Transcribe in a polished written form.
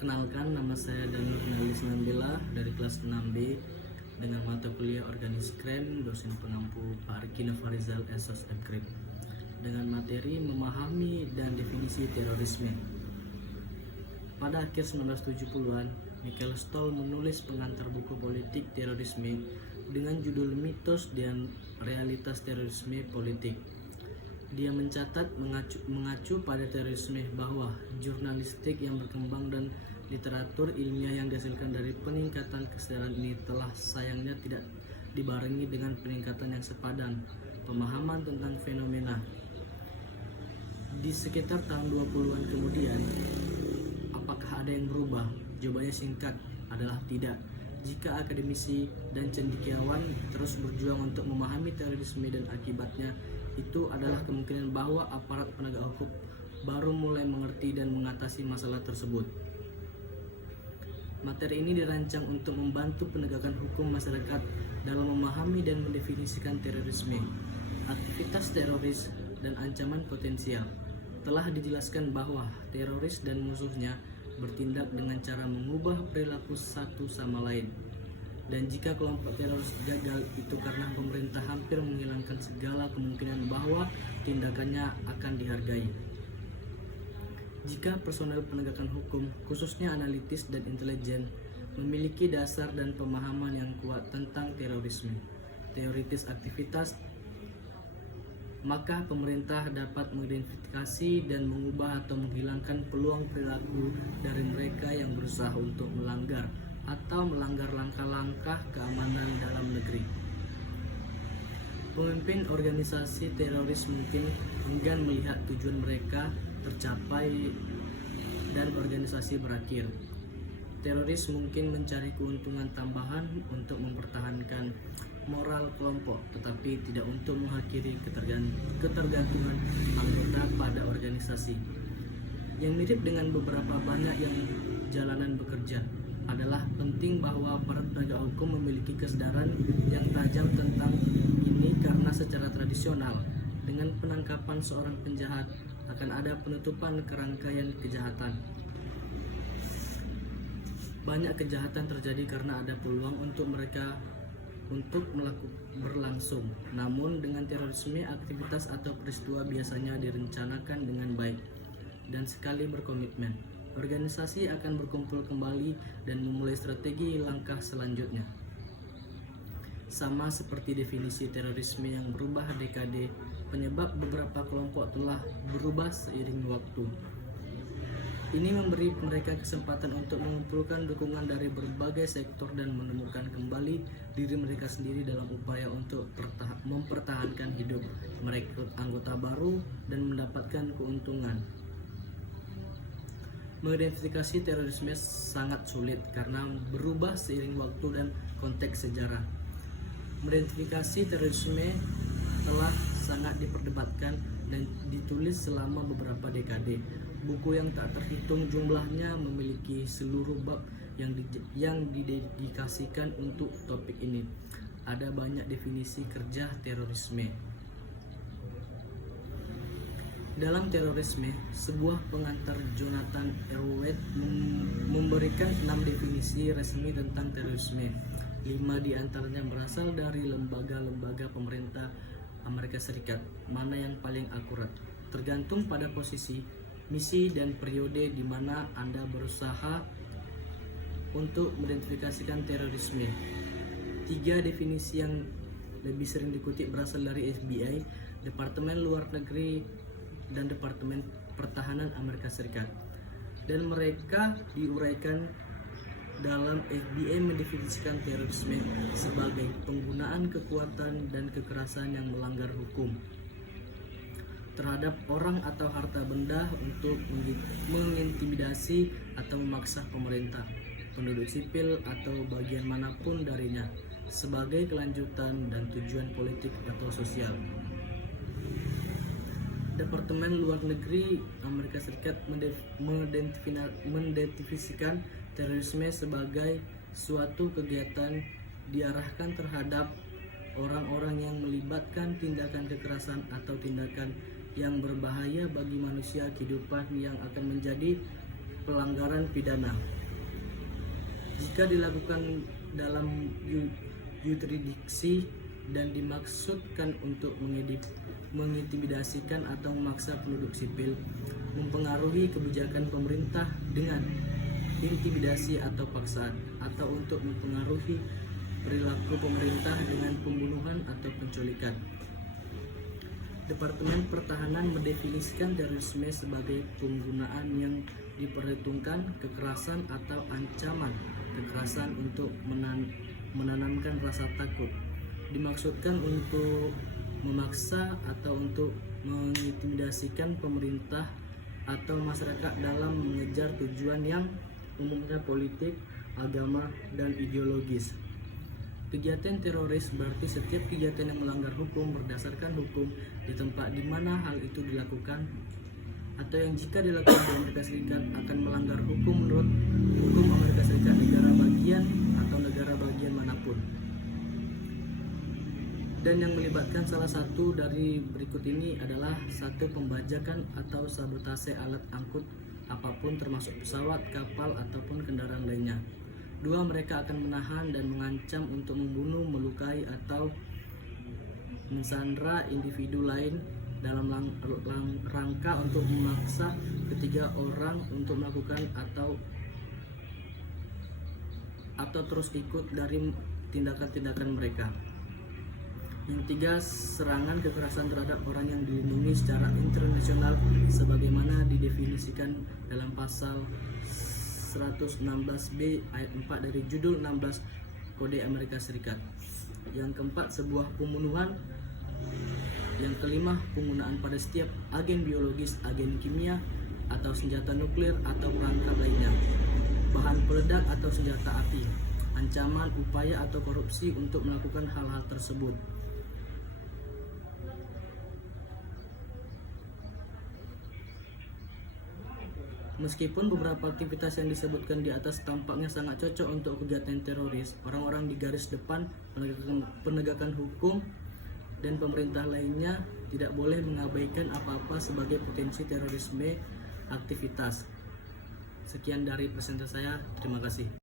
Kenalkan, nama saya Danur Nalis Nambela dari kelas 6B dengan mata kuliah Organis Kren, dosen pengampu Pak Arki Novarizal Esos Mkrip, dengan materi memahami dan definisi terorisme. Pada akhir 1970-an, Michael Stoll menulis pengantar buku politik terorisme dengan judul Mitos dan Realitas Terorisme Politik. Dia mencatat mengacu pada terorisme bahwa jurnalistik yang berkembang dan literatur ilmiah yang dihasilkan dari peningkatan kesadaran ini telah sayangnya tidak dibarengi dengan peningkatan yang sepadan pemahaman tentang fenomena. Di sekitar tahun 20-an kemudian, apakah ada yang berubah? Jawabannya singkat adalah tidak. Jika akademisi dan cendekiawan terus berjuang untuk memahami terorisme dan akibatnya, itu adalah kemungkinan bahwa aparat penegak hukum baru mulai mengerti dan mengatasi masalah tersebut. Materi ini dirancang untuk membantu penegakan hukum masyarakat dalam memahami dan mendefinisikan terorisme, aktivitas teroris, dan ancaman potensial. Telah dijelaskan bahwa teroris dan musuhnya bertindak dengan cara mengubah perilaku satu sama lain. Dan jika kelompok teroris gagal, itu karena pemerintah hampir menghilangkan segala kemungkinan bahwa tindakannya akan dihargai. Jika personel penegakan hukum, khususnya analitis dan intelijen, memiliki dasar dan pemahaman yang kuat tentang terorisme, teoritis aktivitas, maka pemerintah dapat mengidentifikasi dan mengubah atau menghilangkan peluang perilaku dari mereka yang berusaha untuk melanggar atau melanggar langkah-langkah keamanan dalam negeri. Pemimpin organisasi teroris mungkin enggan melihat tujuan mereka tercapai dan organisasi berakhir. Teroris mungkin mencari keuntungan tambahan untuk mempertahankan moral kelompok, tetapi tidak untuk mengakhiri ketergantungan anggota pada organisasi. Yang mirip dengan beberapa banyak yang jalanan bekerja adalah penting bahwa para penegak hukum memiliki kesadaran yang tajam tentang ini, karena secara tradisional dengan penangkapan seorang penjahat akan ada penutupan kerangkaian kejahatan. Banyak kejahatan terjadi karena ada peluang untuk mereka berlangsung. Namun dengan terorisme, aktivitas atau peristiwa biasanya direncanakan dengan baik dan sekali berkomitmen, organisasi akan berkumpul kembali dan memulai strategi langkah selanjutnya. Sama seperti definisi terorisme yang berubah dekade, penyebab beberapa kelompok telah berubah seiring waktu. Ini memberi mereka kesempatan untuk mengumpulkan dukungan dari berbagai sektor dan menemukan kembali diri mereka sendiri dalam upaya untuk mempertahankan hidup, merekrut anggota baru, dan mendapatkan keuntungan. Mengidentifikasi terorisme sangat sulit karena berubah seiring waktu dan konteks sejarah. Mengidentifikasi terorisme telah sangat diperdebatkan dan ditulis selama beberapa dekade. Buku yang tak terhitung jumlahnya memiliki seluruh bab yang didedikasikan untuk topik ini. Ada banyak definisi kerja terorisme. Dalam terorisme, sebuah pengantar Jonathan Erowid memberikan 6 definisi resmi tentang terorisme. 5 di antaranya berasal dari lembaga-lembaga pemerintah Amerika Serikat. Mana yang paling akurat tergantung pada posisi, misi, dan periode di mana Anda berusaha untuk mengidentifikasikan terorisme. 3 definisi yang lebih sering dikutip berasal dari FBI, Departemen Luar Negeri, dan Departemen Pertahanan Amerika Serikat. Dan mereka diuraikan dalam FBI mendefinisikan terorisme sebagai penggunaan kekuatan dan kekerasan yang melanggar hukum terhadap orang atau harta benda untuk mengintimidasi atau memaksa pemerintah, penduduk sipil, atau bagian manapun darinya sebagai kelanjutan dan tujuan politik atau sosial. Departemen Luar Negeri Amerika Serikat mendefinisikan terorisme sebagai suatu kegiatan diarahkan terhadap orang-orang yang melibatkan tindakan kekerasan atau tindakan yang berbahaya bagi manusia, kehidupan yang akan menjadi pelanggaran pidana. Jika dilakukan dalam yurisdiksi dan dimaksudkan untuk mengintimidasikan atau memaksa penduduk sipil, mempengaruhi kebijakan pemerintah dengan intimidasi atau paksaan, atau untuk mempengaruhi perilaku pemerintah dengan pembunuhan atau penculikan. Departemen Pertahanan mendefinisikan terorisme sebagai penggunaan yang diperhitungkan kekerasan atau ancaman kekerasan untuk menanamkan rasa takut, dimaksudkan untuk memaksa atau untuk mengintimidasikan pemerintah atau masyarakat dalam mengejar tujuan yang umumnya politik, agama, dan ideologis. Kegiatan teroris berarti setiap kegiatan yang melanggar hukum berdasarkan hukum di tempat di mana hal itu dilakukan, atau yang jika dilakukan di Amerika Serikat akan melanggar hukum menurut hukum Amerika Serikat, negara bagian atau negara bagian manapun, dan yang melibatkan salah satu dari berikut ini adalah: 1. Pembajakan atau sabotase alat angkut apapun termasuk pesawat, kapal, ataupun kendaraan lainnya. 2. Mereka akan menahan dan mengancam untuk membunuh, melukai, atau mensandra individu lain dalam rangka untuk memaksa ketiga orang untuk melakukan atau terus ikut dari tindakan-tindakan mereka. Yang 3. Serangan kekerasan terhadap orang yang dilindungi secara internasional sebagaimana didefinisikan dalam pasal 116B ayat 4 dari Judul 16 Kode Amerika Serikat. Yang 4. Sebuah pembunuhan. Yang 5. Penggunaan pada setiap agen biologis, agen kimia, atau senjata nuklir atau perangkat lainnya, bahan peledak atau senjata api, ancaman, upaya, atau korupsi untuk melakukan hal-hal tersebut. Meskipun beberapa aktivitas yang disebutkan di atas tampaknya sangat cocok untuk kegiatan teroris, orang-orang di garis depan penegakan hukum dan pemerintah lainnya tidak boleh mengabaikan apa-apa sebagai potensi terorisme aktivitas. Sekian dari presentasi saya, terima kasih.